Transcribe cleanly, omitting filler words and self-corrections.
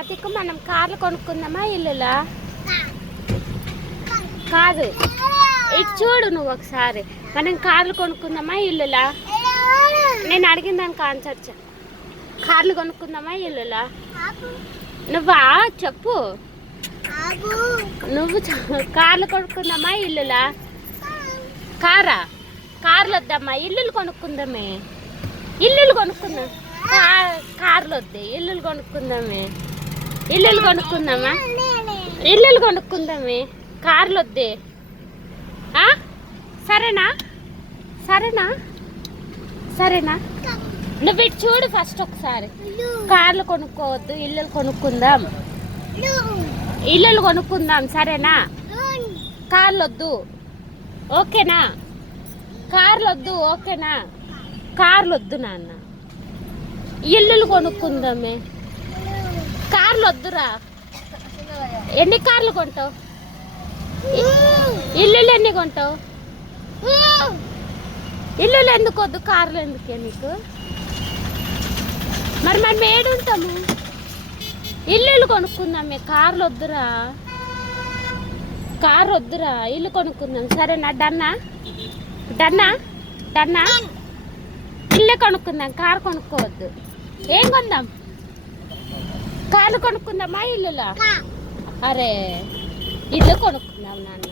అతికు మనం కార్లు కొనుక్కుందామా ఇల్లులా? కాదు, ఇటు చూడు నువ్వు ఒకసారి. మనం కార్లు కొనుక్కుందామా ఇల్లులా? నేను అడిగిన దానికి ఆన్సర్ కార్లు కొనుక్కుందామా ఇల్లులా? నువ్వా చెప్పు. నువ్వు కార్లు కొనుక్కుందామా ఇల్లులా? కారా? కార్లు వద్దమ్మా, ఇల్లులు కొనుక్కుందామే. ఇల్లులు కొనుక్కుందాం. కార్లు వద్దే, ఇల్లులు కొనుక్కుందామే. ఇల్లులు కొనుక్కుందామా? ఇల్లులు కొనుక్కుందామే, కార్లు వద్దే. సరేనా? సరేనా? సరేనా? నువ్వు ఇటు చూడు ఫస్ట్ ఒకసారి. కార్లు కొనుక్కోవద్దు, ఇల్లులు కొనుక్కుందాం. ఇల్లులు కొనుక్కుందాం, సరేనా? కార్లు వద్దు, ఓకేనా? కార్లు వద్దు, ఓకేనా? కార్లు వద్దు నాన్న, ఇల్లులు కొనుక్కుందామే. కార్లు వద్దురా. ఎన్ని కార్లు కొంటావు? ఇల్లులు ఎన్ని కొంటావు? ఇల్లులు ఎందుకు వద్దు, కార్లు ఎందుకే నీకు? మరి మనం ఏడుంటాము? ఇల్లులు కొనుక్కుందామే, కార్లు వద్దురా. కారు వద్దురా, ఇల్లు కొనుక్కుందాం, సరేనా? డన్నా? డన్నా? డన్నా? ఇల్లు కొనుక్కుందాం, కారు కొనుక్కోవద్దు. ఏం కొందాం? కార్లు కొనుక్కుందామా ఇల్లులా? అరే, ఇల్లు కొనుక్కుందాం నాన్న.